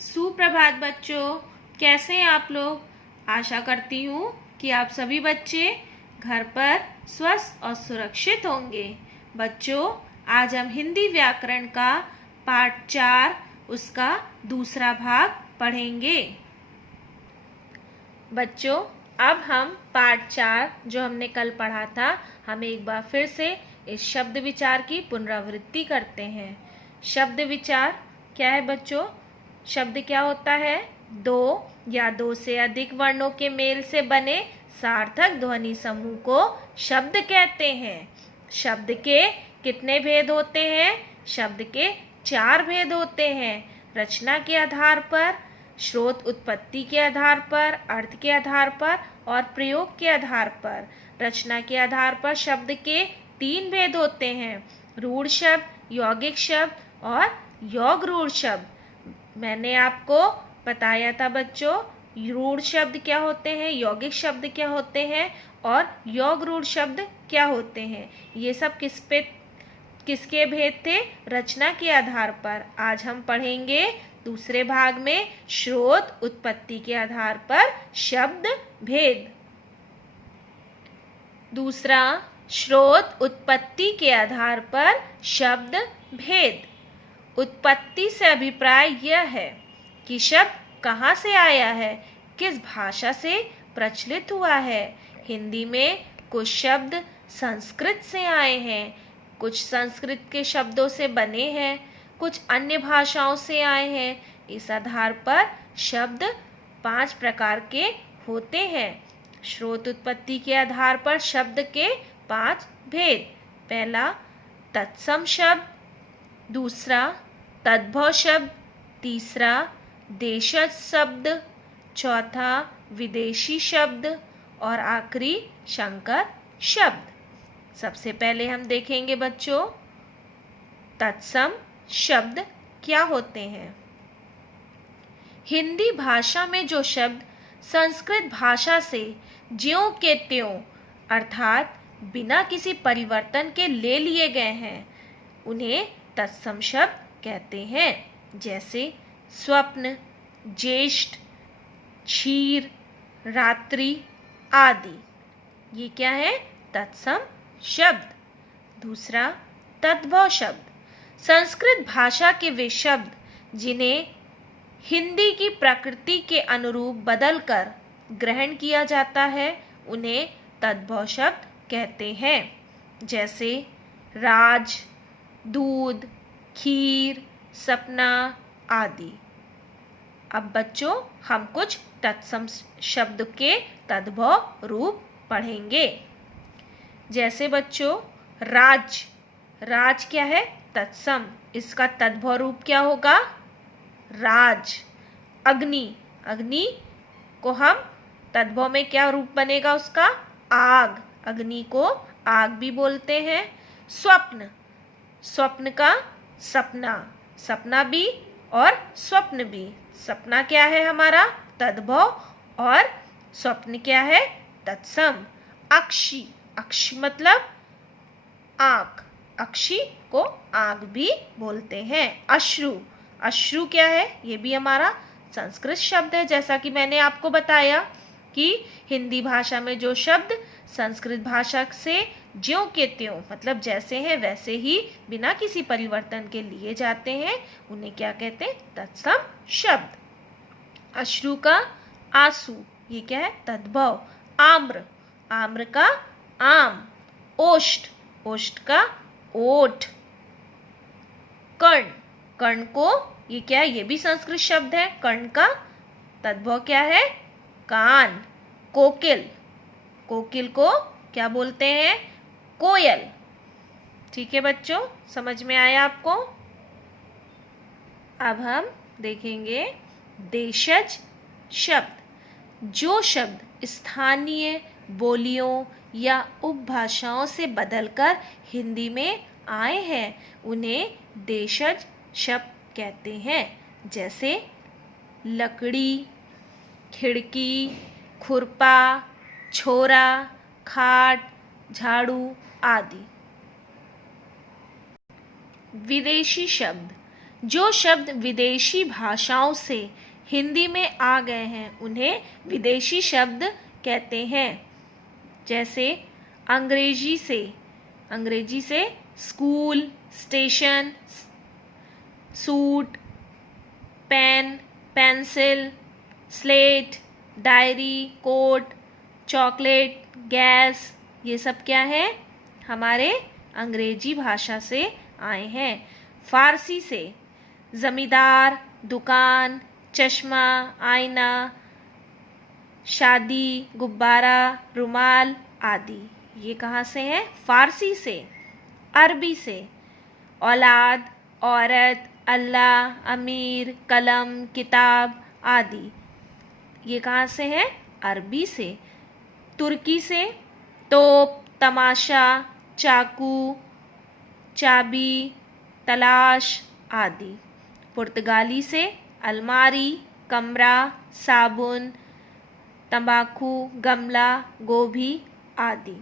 सुप्रभात बच्चों, कैसे हैं आप लोग। आशा करती हूँ कि आप सभी बच्चे घर पर स्वस्थ और सुरक्षित होंगे। बच्चों, आज हम हिंदी व्याकरण का पाठ 4 उसका दूसरा भाग पढ़ेंगे। बच्चों, अब हम पाठ 4 जो हमने कल पढ़ा था, हम एक बार फिर से इस शब्द विचार की पुनरावृत्ति करते हैं। शब्द विचार क्या है बच्चों? शब्द क्या होता है? दो या दो से अधिक वर्णों के मेल से बने सार्थक ध्वनि समूह को शब्द कहते हैं। शब्द के कितने भेद होते हैं? शब्द के 4 भेद होते हैं। रचना के आधार पर, स्रोत उत्पत्ति के आधार पर, अर्थ के आधार पर और प्रयोग के आधार पर। रचना के आधार पर शब्द के 3 भेद होते हैं: रूढ़ शब्द, यौगिक शब्द और योग रूढ़ शब्द। मैंने आपको बताया था बच्चों, रूढ़ शब्द क्या होते हैं, यौगिक शब्द क्या होते हैं और योग रूढ़ शब्द क्या होते हैं। ये सब किसके भेद थे? रचना के आधार पर। आज हम पढ़ेंगे दूसरे भाग में स्रोत उत्पत्ति के आधार पर शब्द भेद। दूसरा, स्रोत उत्पत्ति के आधार पर शब्द भेद। उत्पत्ति से अभिप्राय यह है कि शब्द कहाँ से आया है, किस भाषा से प्रचलित हुआ है। हिंदी में कुछ शब्द संस्कृत से आए हैं, कुछ संस्कृत के शब्दों से बने हैं, कुछ अन्य भाषाओं से आए हैं। इस आधार पर शब्द 5 प्रकार के होते हैं। स्रोत उत्पत्ति के आधार पर शब्द के 5 भेद। पहला, तत्सम शब्द। दूसरा, तद्भव शब्द। तीसरा, देशज शब्द। चौथा, विदेशी शब्द और आखिरी संकर शब्द। सबसे पहले हम देखेंगे बच्चों, तत्सम शब्द क्या होते हैं। हिंदी भाषा में जो शब्द संस्कृत भाषा से ज्यों के त्यों अर्थात बिना किसी परिवर्तन के ले लिए गए हैं, उन्हें तत्सम शब्द कहते हैं। जैसे स्वप्न, ज्येष्ठ, क्षीर, रात्रि आदि। ये क्या है? तत्सम शब्द। दूसरा, तद्भव शब्द। संस्कृत भाषा के वे शब्द जिन्हें हिंदी की प्रकृति के अनुरूप बदलकर ग्रहण किया जाता है, उन्हें तद्भव शब्द कहते हैं। जैसे राज, दूध, खीर, सपना आदि। अब बच्चों, हम कुछ तत्सम शब्द के तद्भव रूप पढ़ेंगे। जैसे बच्चों, राज। राज क्या है? तत्सम। इसका तद्भव रूप क्या होगा? राज। अग्नि। अग्नि को हम तद्भव में क्या रूप बनेगा उसका? आग। अग्नि को आग भी बोलते हैं। स्वप्न। स्वप्न का सपना। सपना भी और स्वप्न भी। सपना क्या है हमारा? तद्भव और स्वप्न क्या है? तत्सम। अक्षी। अक्षी मतलब आँख। अक्षी को आँख भी बोलते हैं। अश्रु। अश्रु क्या है? ये भी हमारा संस्कृत शब्द है। जैसा कि मैंने आपको बताया कि हिंदी भाषा में जो शब्द संस्कृत भाषा से ज्यों के त्यों मतलब जैसे हैं वैसे ही बिना किसी परिवर्तन के लिए जाते हैं, उन्हें क्या कहते हैं? तत्सम शब्द। अश्रु का आंसू, ये क्या है? तद्भव। आम्र। आम्र का आम। ओष्ठ। ओष्ठ का ओठ। कर्ण। कर्ण को ये क्या है? ये भी संस्कृत शब्द है। कर्ण का तद्भव क्या है? कान। कोकिल। कोकिल को क्या बोलते हैं? कोयल। ठीक है बच्चों, समझ में आया आपको? अब हम देखेंगे देशज शब्द। जो शब्द स्थानीय बोलियों या उपभाषाओं से बदलकर हिंदी में आए हैं, उन्हें देशज शब्द कहते हैं। जैसे लकड़ी, खिड़की, खुरपा, छोरा, खाट, झाड़ू आदि। विदेशी शब्द। जो शब्द विदेशी भाषाओं से हिंदी में आ गए हैं उन्हें विदेशी शब्द कहते हैं। जैसे अंग्रेजी से school, station, suit, pen, pencil, slate, diary, coat, chocolate, gas, ये सब क्या है? हमारे अंग्रेजी भाषा से आए हैं। फारसी से जमींदार, दुकान, चश्मा, आईना, शादी, गुब्बारा, रुमाल आदि, ये कहाँ से है? फारसी से। अरबी से औलाद, औरत, अल्लाह, अमीर, कलम, किताब आदि, ये कहाँ से है? अरबी से। तुर्की से तोप, तमाशा, चाकू, चाबी, तलाश आदि। पुर्तगाली से अलमारी, कमरा, साबुन, तंबाकू, गमला, गोभी आदि।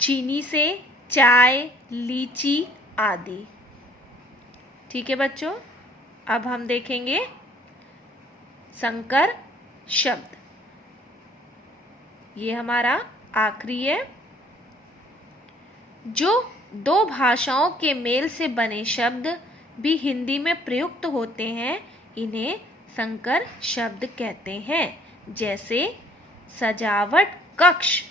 चीनी से चाय, लीची आदि। ठीक है बच्चों, अब हम देखेंगे संकर शब्द। ये हमारा आखिरी है। जो दो भाषाओं के मेल से बने शब्द भी हिंदी में प्रयुक्त होते हैं, इन्हें संकर शब्द कहते हैं। जैसे सजावट कक्ष,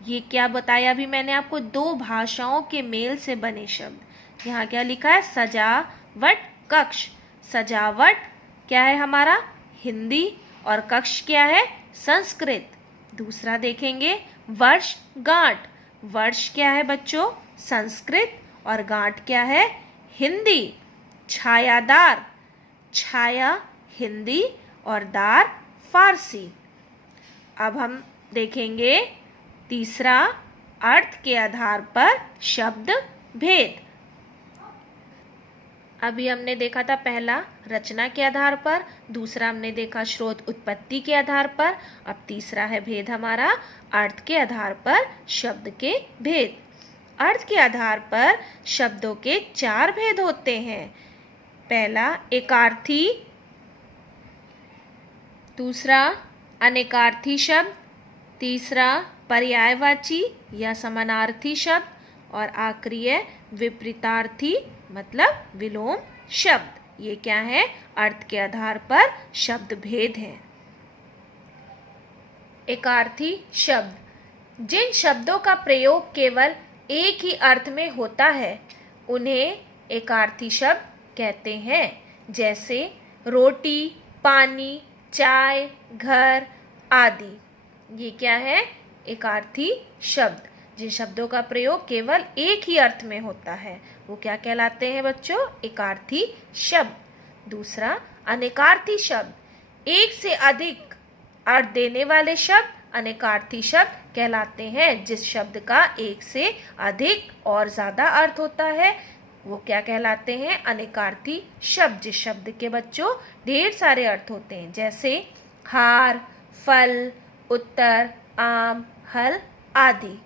ये क्या बताया अभी मैंने आपको? दो भाषाओं के मेल से बने शब्द। यहाँ क्या लिखा है? सजावट कक्ष। सजावट क्या है हमारा? हिंदी, और कक्ष क्या है? संस्कृत। दूसरा देखेंगे वर्षगांठ। वर्ष क्या है बच्चों? संस्कृत, और गांठ क्या है? हिंदी। छायादार, छाया हिंदी और दार फारसी। अब हम देखेंगे तीसरा, अर्थ के आधार पर शब्द भेद। अभी हमने देखा था पहला रचना के आधार पर, दूसरा हमने देखा स्रोत उत्पत्ति के आधार पर, अब तीसरा है भेद हमारा अर्थ के आधार पर शब्द के भेद। अर्थ के आधार पर शब्दों के 4 भेद होते हैं। पहला एकार्थी, दूसरा अनेकार्थी शब्द, तीसरा पर्यायवाची या समानार्थी शब्द, और आखिरी है विपरीतार्थी मतलब विलोम शब्द। ये क्या है? अर्थ के आधार पर शब्द भेद है। एकार्थी शब्द, जिन शब्दों का प्रयोग केवल एक ही अर्थ में होता है उन्हें एकार्थी शब्द कहते हैं। जैसे रोटी, पानी, चाय, घर आदि। ये क्या है? एकार्थी शब्द। जिन शब्दों का प्रयोग केवल एक ही अर्थ में होता है वो क्या कहलाते हैं बच्चों? एकार्थी शब्द। दूसरा अनेकार्थी शब्द, एक से अधिक अर्थ देने वाले शब्द अनेकार्थी शब्द कहलाते हैं। जिस शब्द का एक से अधिक और ज्यादा अर्थ होता है वो क्या कहलाते हैं? अनेकार्थी शब्द। जिस शब्द के बच्चों ढेर सारे अर्थ होते हैं, जैसे हार, फल, उत्तर, आम, हल आदि।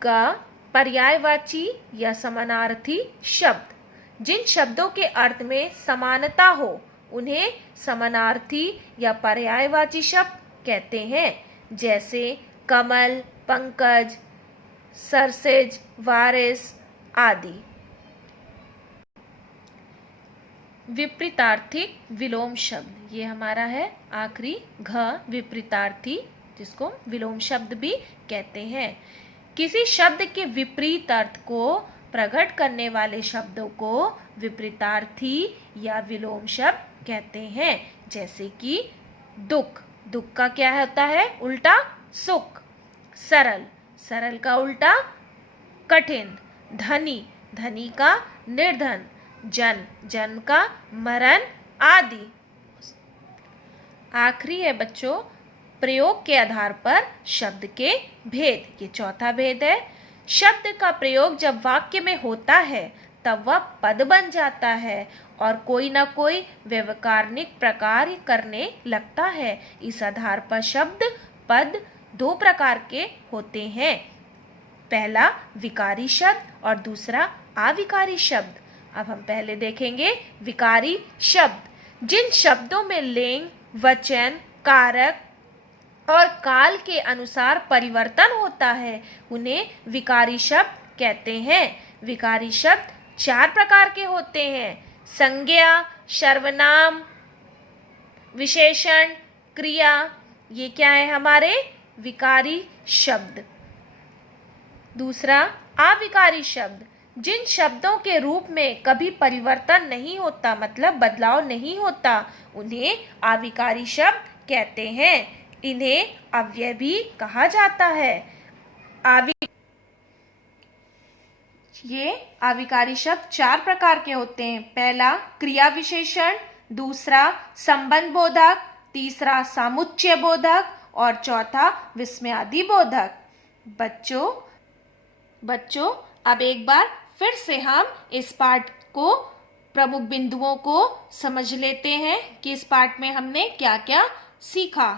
ग पर्यायवाची या समानार्थी शब्द, जिन शब्दों के अर्थ में समानता हो उन्हें समानार्थी या पर्यायवाची शब्द कहते हैं। जैसे कमल, पंकज, सरसेज, वारिस आदि। विपरीतार्थी विलोम शब्द, ये हमारा है आखिरी घ विपरीतार्थी, जिसको विलोम शब्द भी कहते हैं। किसी शब्द के विपरीत अर्थ को प्रकट करने वाले शब्दों को विपरीतार्थी या विलोम शब्द कहते हैं। जैसे कि दुख, दुख का क्या होता है? उल्टा सुख। सरल, सरल का उल्टा कठिन। धनी, धनी का निर्धन। जन, जन का मरण आदि। आखिरी है बच्चों प्रयोग के आधार पर शब्द के भेद। ये चौथा भेद है। शब्द का प्रयोग जब वाक्य में होता है तब वह पद बन जाता है और कोई ना कोई व्यवहारिक प्रकार करने लगता है। इस आधार पर शब्द पद 2 प्रकार के होते हैं। पहला विकारी शब्द और दूसरा अविकारी शब्द। अब हम पहले देखेंगे विकारी शब्द। जिन शब्दों में लिंग, वचन, कारक और काल के अनुसार परिवर्तन होता है उन्हें विकारी शब्द कहते हैं। विकारी शब्द 4 प्रकार के होते हैं: संज्ञा, सर्वनाम, विशेषण, क्रिया। ये क्या है हमारे विकारी शब्द। दूसरा, अविकारी शब्द। जिन शब्दों के रूप में कभी परिवर्तन नहीं होता, मतलब बदलाव नहीं होता, उन्हें अविकारी शब्द कहते हैं। इन्हें अव्यय भी कहा जाता है। ये अविकारी शब्द 4 प्रकार के होते हैं। पहला क्रिया विशेषण, दूसरा संबंध बोधक, तीसरा सामुच्चय बोधक और चौथा विस्मयादि बोधक। बच्चों अब एक बार फिर से हम इस पाठ को प्रमुख बिंदुओं को समझ लेते हैं कि इस पाठ में हमने क्या क्या सीखा।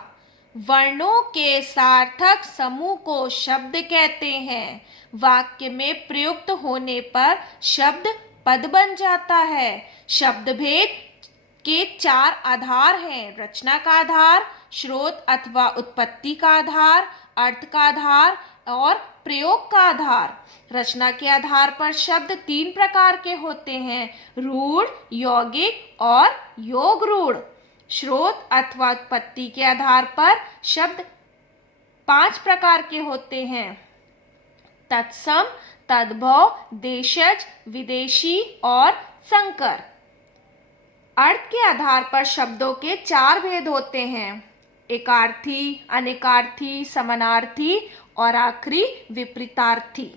वर्णों के सार्थक समूह को शब्द कहते हैं। वाक्य में प्रयुक्त होने पर शब्द पद बन जाता है। शब्द भेद के 4 आधार हैं: रचना का आधार, स्रोत अथवा उत्पत्ति का आधार, अर्थ का आधार और प्रयोग का आधार। रचना के आधार पर शब्द 3 प्रकार के होते हैं: रूढ़, यौगिक और योग रूढ़। स्रोत अथवा उत्पत्ति के आधार पर शब्द 5 प्रकार के होते हैं: तत्सम, तद्भव, देशज, विदेशी और संकर। अर्थ के आधार पर शब्दों के 4 भेद होते हैं: एकार्थी, अनेकार्थी, समानार्थी और आखिरी विपरीतार्थी।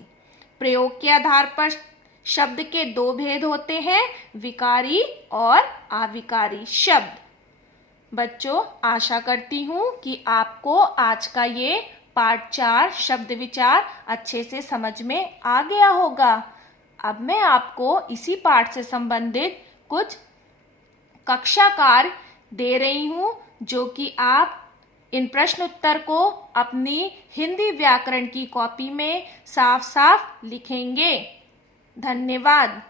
प्रयोग के आधार पर शब्द के 2 भेद होते हैं: विकारी और अविकारी शब्द। बच्चों, आशा करती हूँ कि आपको आज का ये पाठ 4 शब्द विचार अच्छे से समझ में आ गया होगा। अब मैं आपको इसी पाठ से संबंधित कुछ कक्षा कार्य दे रही हूँ, जो कि आप इन प्रश्न उत्तर को अपनी हिंदी व्याकरण की कॉपी में साफ साफ लिखेंगे। धन्यवाद।